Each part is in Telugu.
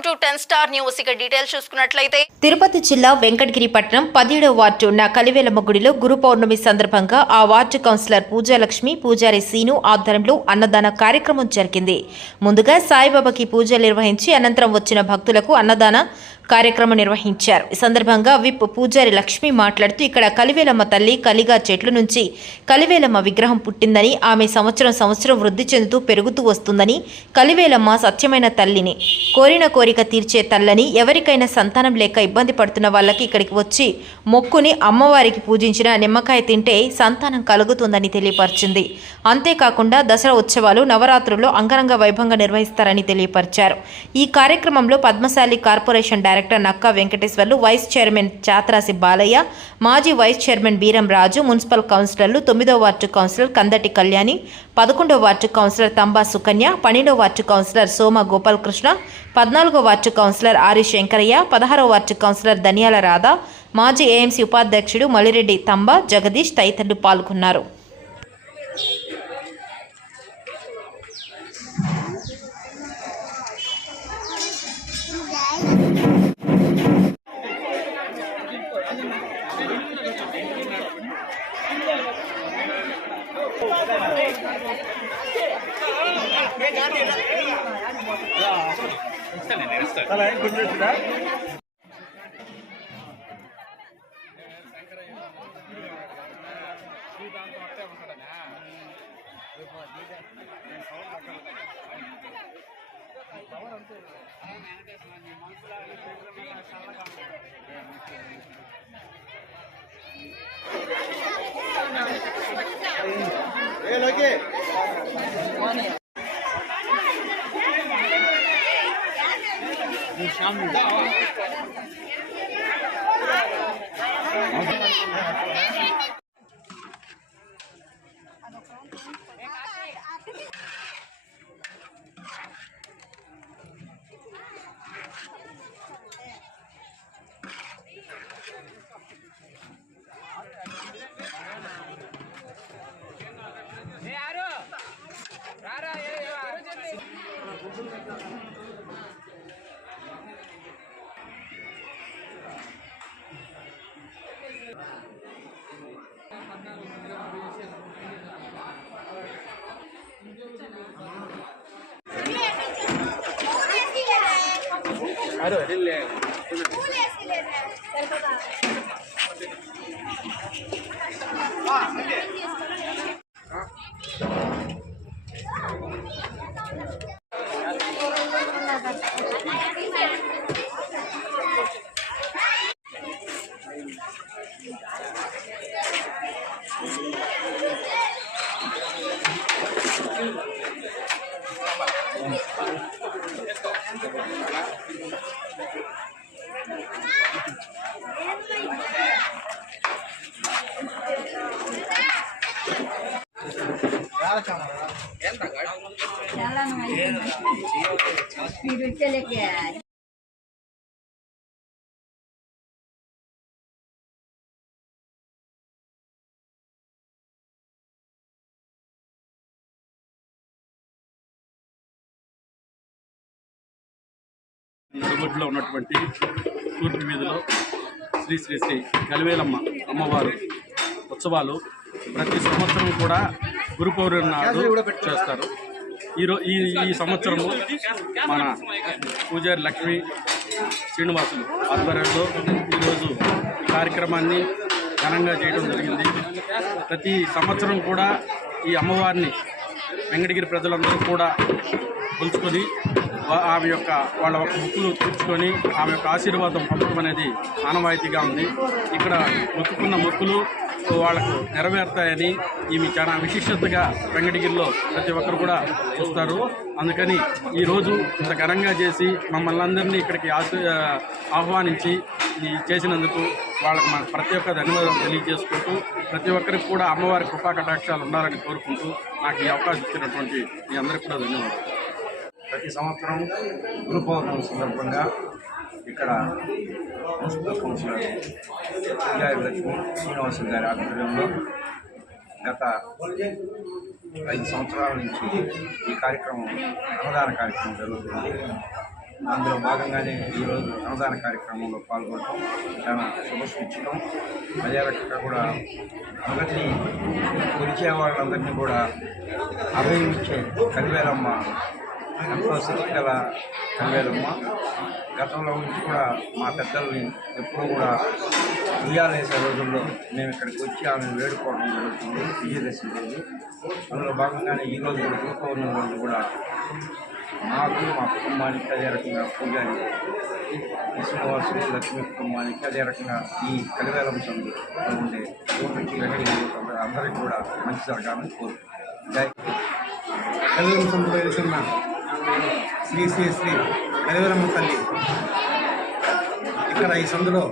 Welcome to 10 star news. ఇక డీటెయిల్స్ చూసుకున్నట్లయితే తిరుపతి జిల్లా వెంకటగిరి పట్టణం 17వ వార్డు ఉన్న కలివేలమ్మ గుడిలో గురు పౌర్ణమి సందర్భంగా ఆ వార్డు కౌన్సిలర్ పూజాలక్ష్మి, పూజారి సీను ఆధ్వర్యంలో అన్నదాన కార్యక్రమం జరిగింది. ముందుగా సాయిబాబాకి పూజలు నిర్వహించి అనంతరం వచ్చిన భక్తులకు అన్నదాన కార్యక్రమం నిర్వహించారు. ఈ సందర్భంగా విప్ పూజారి లక్ష్మి మాట్లాడుతూ ఇక్కడ కలివేలమ్మ తల్లి కలిగా చెట్ల నుంచి కలివేలమ్మ విగ్రహం పుట్టిందని, ఆమె సంవత్సరం వృద్ధి చెందుతూ పెరుగుతూ వస్తుందని, కలివేలమ్మ సత్యమైన తల్లిని, కోరిన కోరిక తీర్చే తల్లని, ఎవరికైనా సంతానం లేక ఇబ్బంది పడుతున్న వాళ్ళకి ఇక్కడికి వచ్చి మొక్కుని అమ్మవారికి పూజించిన నిమ్మకాయ తింటే సంతానం కలుగుతుందని తెలియపరిచింది. అంతేకాకుండా దసరా ఉత్సవాలు నవరాత్రుల్లో అంగరంగ వైభవంగా నిర్వహిస్తారని తెలియపరిచారు. ఈ కార్యక్రమంలో Padmashali corporation director Nakka Venkateswarlu, vice chairman Chatrasi Balayya, మాజీ vice chairman Beeram Raju, municipal కౌన్సిలర్లు 9వ వార్డు కౌన్సిలర్ కందటి కళ్యాణి, 11వ వార్డు కౌన్సిలర్ తంబా సుకన్య, 12వ వార్డు కౌన్సిలర్ సోమ గోపాలకృష్ణ, 14వ ward councillor Ari Shankaraiah, 16వ ward councillor ధనియాల రాధా, మాజీ ఏఎంసీ ఉపాధ్యక్షుడు మలిరెడ్డి తంబా, జగదీష్ తదితరులు పాల్గొన్నారు. నడుబొడ్డులో ఉన్నటువంటి తూర్పు వీధిలో శ్రీ శ్రీ శ్రీ కలివేలమ్మ అమ్మవారు ఉత్సవాలు ప్రతి సంవత్సరం కూడా గురు పౌర్ణమి నాడు చేస్తారు. ఈ సంవత్సరము మన పూజారి లక్ష్మీ శ్రీనివాసులు ఆధ్వర్యంలో ఈరోజు ఈ కార్యక్రమాన్ని ఘనంగా చేయడం జరిగింది. ప్రతి సంవత్సరం కూడా ఈ అమ్మవారిని వెంకటగిరి ప్రజలందరూ కూడా కొలుచుకొని ఆమె యొక్క వాళ్ళ ఒక మొక్కులు తీర్చుకొని ఆమె యొక్క ఆశీర్వాదం పొందడం అనేది ఆనవాయితీగా ఉంది. ఇక్కడ మొక్కుకున్న మొక్కులు వాళ్లకు నెరవేరుతాయని ఈమె చాలా విశిష్టతగా వెంకటగిరిలో ప్రతి ఒక్కరు కూడా చూస్తారు. అందుకని ఈరోజు ఇంత ఘనంగా చేసి మమ్మల్ని అందరినీ ఇక్కడికి ఆహ్వానించి చేసినందుకు వాళ్ళకు మన ప్రతి ఒక్క ధన్యవాదాలు తెలియజేసుకుంటూ ప్రతి ఒక్కరికి కూడా అమ్మవారి కృపా కటాక్షాలు ఉండాలని కోరుకుంటూ నాకు ఈ అవకాశం ఇచ్చినటువంటి మీ అందరికీ కూడా ధన్యవాదాలు. ప్రతి సంవత్సరం గురు పౌర్ణమి సందర్భంగా ఇక్కడ మున్సిపల్ కౌన్సిలర్ పూజారి లక్ష్మీ శ్రీనివాసులు గారి ఆధ్వర్యంలో గత 5 సంవత్సరాల నుంచి ఈ కార్యక్రమం అన్నదాన కార్యక్రమం జరుగుతుంది. అందులో భాగంగానే ఈరోజు అన్నదాన కార్యక్రమంలో పాల్గొనడం చాలా శుభసూచకం. అదే రకంగా కూడా అందరినీ కొలిచే వాళ్ళందరినీ కూడా అభయం ఇచ్చే కలివేలమ్మ ఎంతో శక్తి గల కలివేలమ్మ. గతంలో నుంచి కూడా మా పెద్దల్ని ఎప్పుడూ కూడా ఉయ్యాలేసే రోజుల్లో మేము ఇక్కడికి వచ్చి ఆమె వేడుకోవడం జరుగుతుంది విజయదశమి రోజు. అందులో భాగంగానే ఈరోజు కూడా గురు పౌర్ణమి రోజు కూడా మాకు మా కుటుంబానికి అదే రకంగా పూజారి శ్రీనివాసులు లక్ష్మీ కుటుంబానికి అదే రకంగా ఈ కలివేలమ్మ సందులో ఉండే ఊరికి వెంకటగిరి అందరికీ కూడా మంచి జరగాలని కోరుకుంటున్నాం. కలివేలమ్మ సందులో వెళ్తున్న శ్రీ శ్రీ శ్రీ కలివేలమ్మ తల్లి ఇక్కడ ఈ సందులో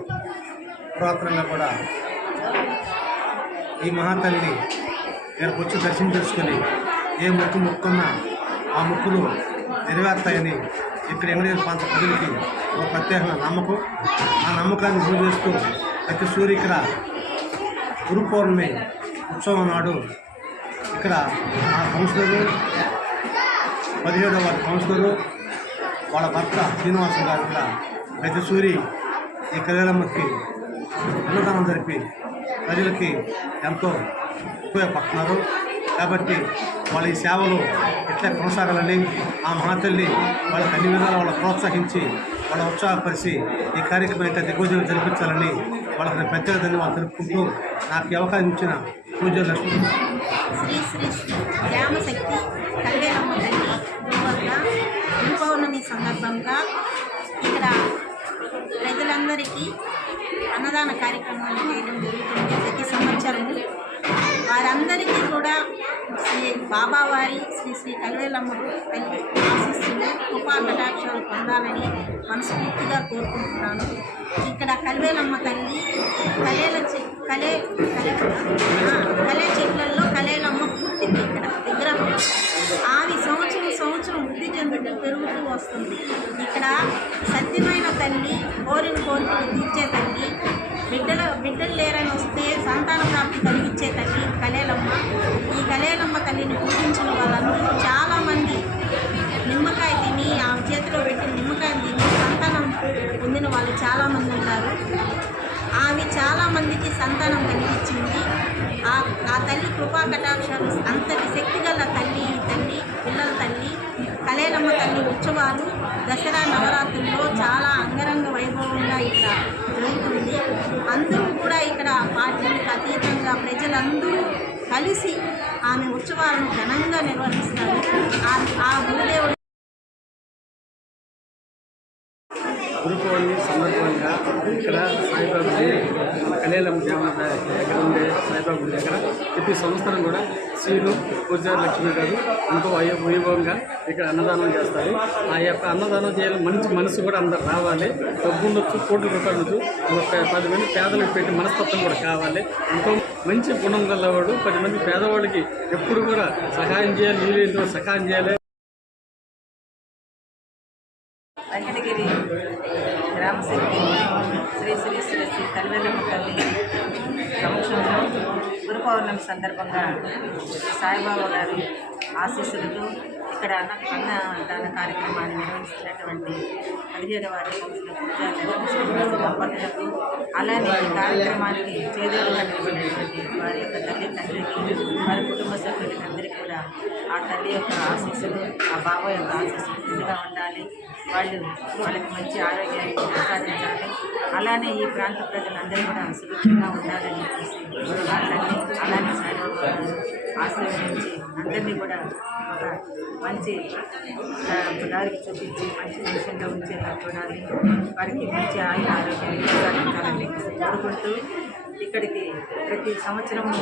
పురాతనంగా కూడా ఈ మహాతల్లి ఇక్కడికి వచ్చి దర్శనం చేసుకొని ఏ మొక్కు మొక్కున్నా ఆ మొక్కులు నెరవేరుతాయని ఇక్కడ ఎంగడేరు ప్రాంత ప్రజలకి ఒక ప్రత్యేకమైన నమ్మకం. ఆ నమ్మకాన్ని గురి చేస్తూ ప్రతి సూర్యు ఇక్కడ గురు పౌర్ణమి ఉత్సవం నాడు ఇక్కడ ఆ కౌన్సిలరు 17వ వార్డు కౌన్సిలరు వాళ్ళ భర్త శ్రీనివాసం గారు కూడా ప్రతి సూరి ఈ కలివేలమ్మకి అన్నదానం జరిపి ప్రజలకి ఎంతో ఉపయోగపడుతున్నారు. కాబట్టి వాళ్ళ ఈ సేవలు ఎట్లా కొనసాగాలని ఆ మహాతల్లి వాళ్ళకి అన్ని విధాలు వాళ్ళ ప్రోత్సహించి వాళ్ళ ఉత్సాహపరిచి ఈ కార్యక్రమం ఇంకా దిగ్విజయం జరిపించాలని వాళ్ళకి ప్రత్యేక ధన్యవాదాలు తెలుపుకుంటూ నాకు ఈ అవకాశం ఇచ్చిన పూజ లక్ష్మి శ్రీ శ్రీ శ్రీ గ్రామశక్తి కలివేలమ్మ తల్లి వద్ద గురు పౌర్ణమి సందర్భంగా ఇక్కడ ప్రజలందరికీ అన్నదాన కార్యక్రమాలు చేయడం జరుగుతుంది ప్రతి సంవత్సరము. వారందరికీ కూడా శ్రీ బాబావారి శ్రీ శ్రీ కలివేలమ్మ తల్లి ఆశీస్సులు కృపా కటాక్షాలు పొందాలని మనస్ఫూర్తిగా కోరుకుంటున్నాను. ఇక్కడ కలివేలమ్మ తల్లి కలే చెట్లలో కలివేలమ్మ పుట్టింది ఇక్కడ విగ్రహం. ఆవి సంవత్సరం వృద్ధి చెందుతూ పెరుగుతూ వస్తుంది. ఇక్కడ సత్యమైన తల్లి, కోరిన కోరికలు తీర్చే తల్లి, బిడ్డలు లేరని వస్తే సంతాన ప్రాప్తి కలిగించే తల్లి కలివేలమ్మ. ఈ కలివేలమ్మ తల్లిని పూజించిన వాళ్ళందరూ చాలామంది నిమ్మకాయ తిని ఆమె చేతిలో పెట్టిన నిమ్మకాయని తిని సంతానం పొందిన వాళ్ళు చాలామంది ఉన్నారు. ఆమె చాలామందికి సంతానం కలిగించింది. ఆ తల్లి కృపా కటాక్షాలు అంతటి శక్తి గల తల్లి పిల్లల తల్లి కలివేలమ్మ తల్లి ఉత్సవాలు దసరా నవరాత్రుల్లో చాలా అంగరంగ వైభవంగా ఇక్కడ జరుగుతుంది. అందరూ కూడా ఇక్కడ పార్టీలకు అతీతంగా ప్రజలందరూ కలిసి ఆమె ఉత్సవాలను ఘనంగా నిర్వహిస్తారు. ఆ గురుదేవుడు గురు పౌర్ణమి సందర్భంగా ఇక్కడ సాయిబాబా కలివేలమ్మ దగ్గర ఉండే సాయిబాబా గుడి దగ్గర ప్రతి సంవత్సరం కూడా శ్రీను పూజారి లక్ష్మి గారు ఎంతో వైభవంగా ఇక్కడ అన్నదానం చేస్తారు. ఆ యొక్క అన్నదానం చేయాలి మంచి మనసు కూడా అందరు రావాలి. డబ్బు ఉండొచ్చు, కోట్ల రూపాయలు ఉండొచ్చు, 10 మంది పేదలకు పెట్టి మనస్తత్వం కూడా కావాలి. ఎంతో మంచి గుణం గలవాడు 10 మంది పేదవాళ్ళకి ఎప్పుడు కూడా సహాయం చేయాలి, వీలైనంత సహాయం చేయాలి. వెంకటగిరి గ్రామశక్తి శ్రీ శ్రీ శ్రీ శ్రీ కలివేలమ్మ తల్లి సమక్షంలో గురు పౌర్ణమి సందర్భంగా సాయిబాబా గారి ఆశీస్సులతో ఇక్కడ అన్నదాన కార్యక్రమాన్ని నిర్వహిస్తున్నటువంటి 17వ వార్డు కౌన్సిలర్ దంపతులకు, అలానే ఈ కార్యక్రమానికి చేదోడుగా నిలబడినటువంటి వారి యొక్క తల్లి తండ్రికి, వారి కుటుంబ సభ్యులకి అందరికీ కూడా ఆ తల్లి యొక్క ఆశీస్సులు, ఆ బాబా యొక్క ఆశీస్సులు ముందుగా ఉండాలి. వాళ్ళకి మంచి ఆరోగ్యాన్ని ప్రసాదించాలి. అలానే ఈ ప్రాంత ప్రజలందరూ కూడా సురక్షంగా ఉండాలని చెప్పేసి ఆ తల్లి అలానే సాయిబాబా ఆశీర్వదించి అందరినీ కూడా ఒక మంచి దారికి చూపించి మంచి మనుషుల్లో ఉంచేలా చూడాలి. వారికి మంచి ఆరోగ్యాన్ని ప్రసాదించాలని కోరుకుంటూ ఇక్కడికి ప్రతి సంవత్సరము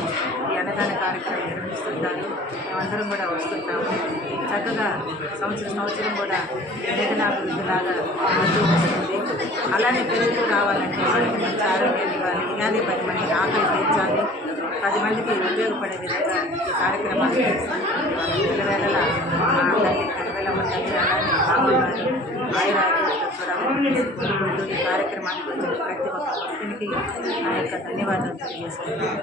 ఈ అన్నదాన కార్యక్రమం నిర్వహిస్తుంటారు. మేమందరం కూడా వస్తుంటాము. చక్కగా సంవత్సరం కూడా వేదనాభివృద్ధిలాగా మంచి వస్తుంది. అలానే పెరుగుతూ రావాలంటే వాళ్ళకి మంచి ఆరోగ్యం ఇవ్వాలి. ఇలానే 10 మందికి ఆకలి తీర్చాలి, 10 మందికి ఉపయోగపడే విధంగా ఈ కార్యక్రమాలు వేళలా కలివేలమ్మ తల్లి అలానే బాగున్నారు ఆయురారోగ్యాలతో కూడా ఈ కార్యక్రమానికి వచ్చిన ప్రతి ఒక్క భక్తునికి నా యొక్క ధన్యవాదాలు తెలియజేస్తున్నాను.